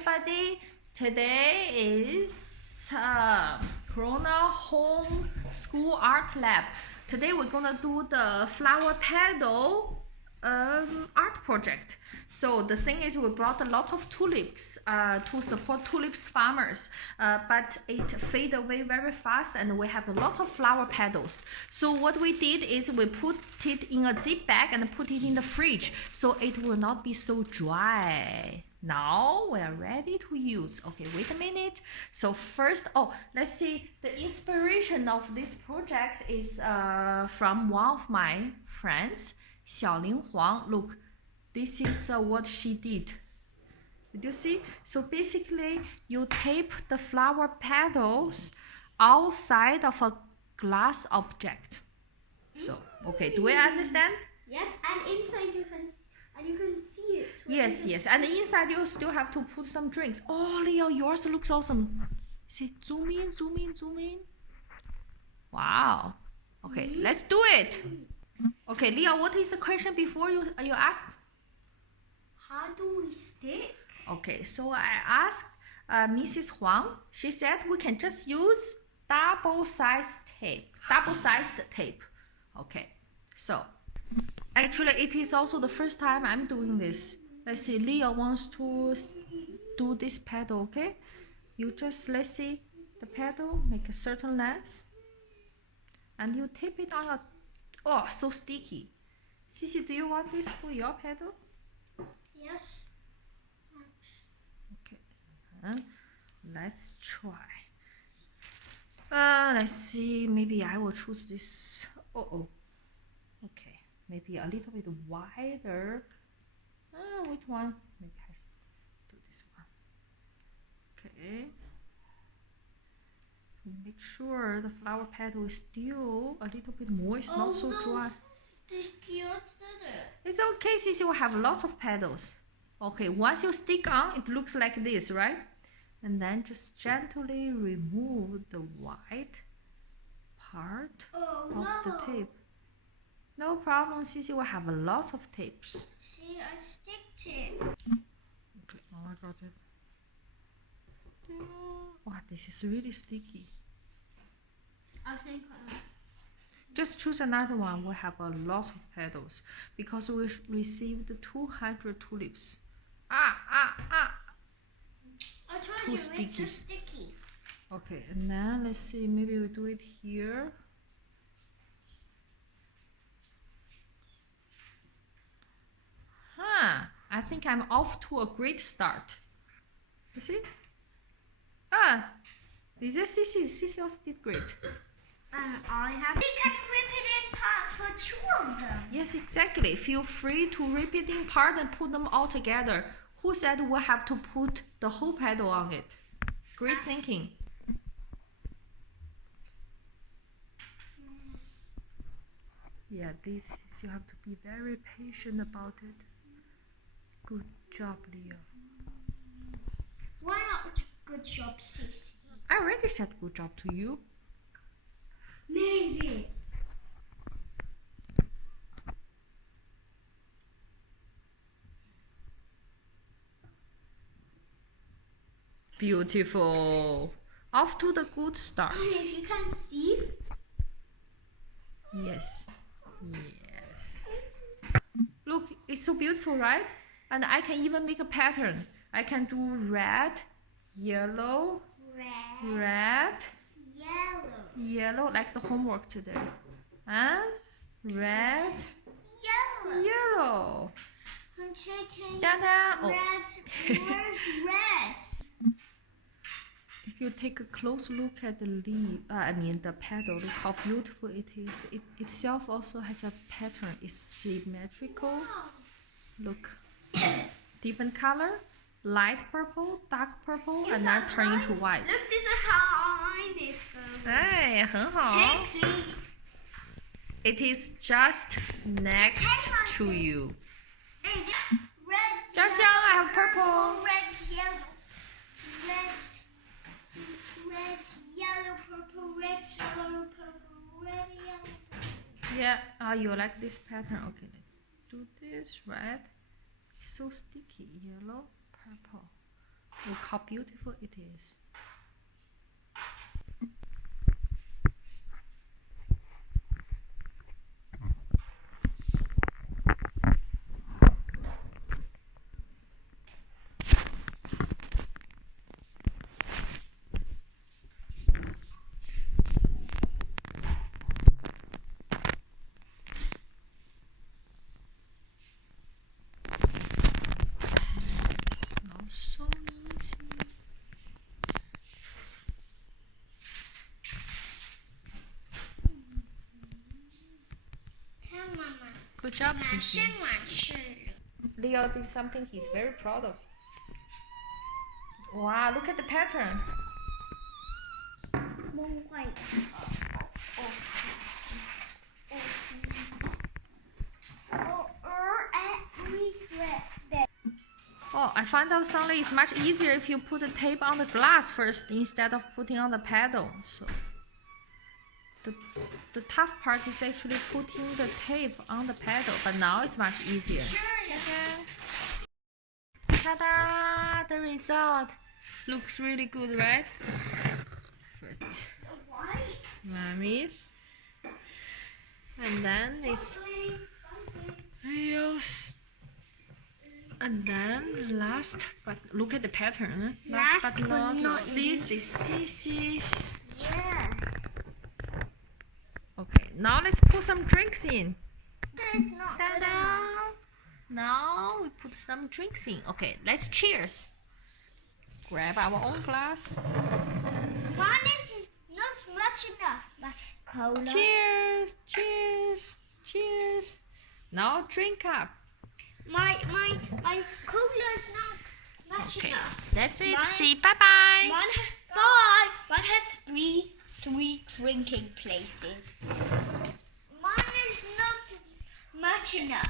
everybody. Today is Corona Home School Art Lab. Today we're gonna do the flower petal art project. So the thing is, we brought a lot of tulips to support tulips farmers, but it fade away very fast, and we have lots of flower petals. So what we did is we put it in a zip bag and put it in the fridge, so it will not be so dry. Now we are ready to use. Okay, wait a minute. So first, let's see. The inspiration of this project is from one of my friends, Xiaoling Huang. Look, this is what she did. Did you see? So basically, you tape the flower petals outside of a glass object. So, okay, do we understand? Yep, and inside you can see it. Yes, and inside you still have to put some drinks. Oh, Leo, yours looks awesome. See, zoom in. Wow. Okay, let's do it. Okay, Leo, what is the question before you asked? How do we stick? Okay, so I asked Mrs. Huang. She said we can just use double-sized tape. Okay, so actually it is also the first time I'm doing this. Let's see, Leo wants to do this petal, okay? You just, let's see, the petal, make a certain length, and you tape it on your, oh, so sticky. Sissy, do you want this for your petal? Yes. Okay, let's try. Let's see, maybe I will choose this. Okay, maybe a little bit wider. Which one? Maybe I do this one. Okay. Make sure the flower petal is still a little bit moist, not so dry. It's okay, since you have lots of petals. Okay, once you stick on, it looks like this, right? And then just gently remove the white part of the tape. No problem, Sissy will have lots of tapes. See, I sticked it. Okay, I got it. Wow, this is really sticky. I think Just choose another one. We have a lot of petals because we received 200 tulips. I told Too you sticky. it's too sticky. Okay, and then let's see. Maybe we do it here. I think I'm off to a great start. You see? Is this Sissy? Sissy also did great. I have. We can rip it in part for two of them. Yes, exactly. Feel free to rip it in part and put them all together. Who said we'll have to put the whole petal on it? Great thinking. Yeah, this is, you have to be very patient about it. Good job, Leo. Why not good job, Sissy? I already said good job to you. Maybe. Beautiful. Off to the good start. If you can see. Yes. Look, it's so beautiful, right? And I can even make a pattern. I can do red, yellow, yellow, like the homework today. And red, yellow. I'm taking Ta-da! red. Where's red? If you take a close look at the leaf, the petal, look how beautiful it is. It itself also has a pattern. It's symmetrical. Look, different color, light purple, dark purple, and then turn into white. Look, this is how mine is going. 哎，很好。 Take these. It is just next to you. Hey, red. Jiang Jiang, I have purple. Red, yellow. Red, yellow, purple, red, yellow, purple, red, yellow. Yeah, you like this pattern? Okay, let's do this. Red, it's so sticky. Yellow, purple. Look how beautiful it is. So easy. Good job, Cici. Leo did something he's very proud of. Wow, look at the pattern. Oh, I found out suddenly it's much easier if you put the tape on the glass first instead of putting on the pedal. So the tough part is actually putting the tape on the pedal, but now it's much easier. Ta-da! The result looks really good, right? First, mommy, and then this, and then last, but look at the pattern. Last but not least is Cici. Yeah. Okay, now let's put some drinks in. This is not good enough. Now we put some drinks in. Okay, let's cheers. Grab our own glass. One is not much enough, but cola. Cheers, cheers, cheers. Now drink up. My cola is not much Okay, enough. that's it. See, bye-bye. One has three sweet drinking places. Mine is not much enough.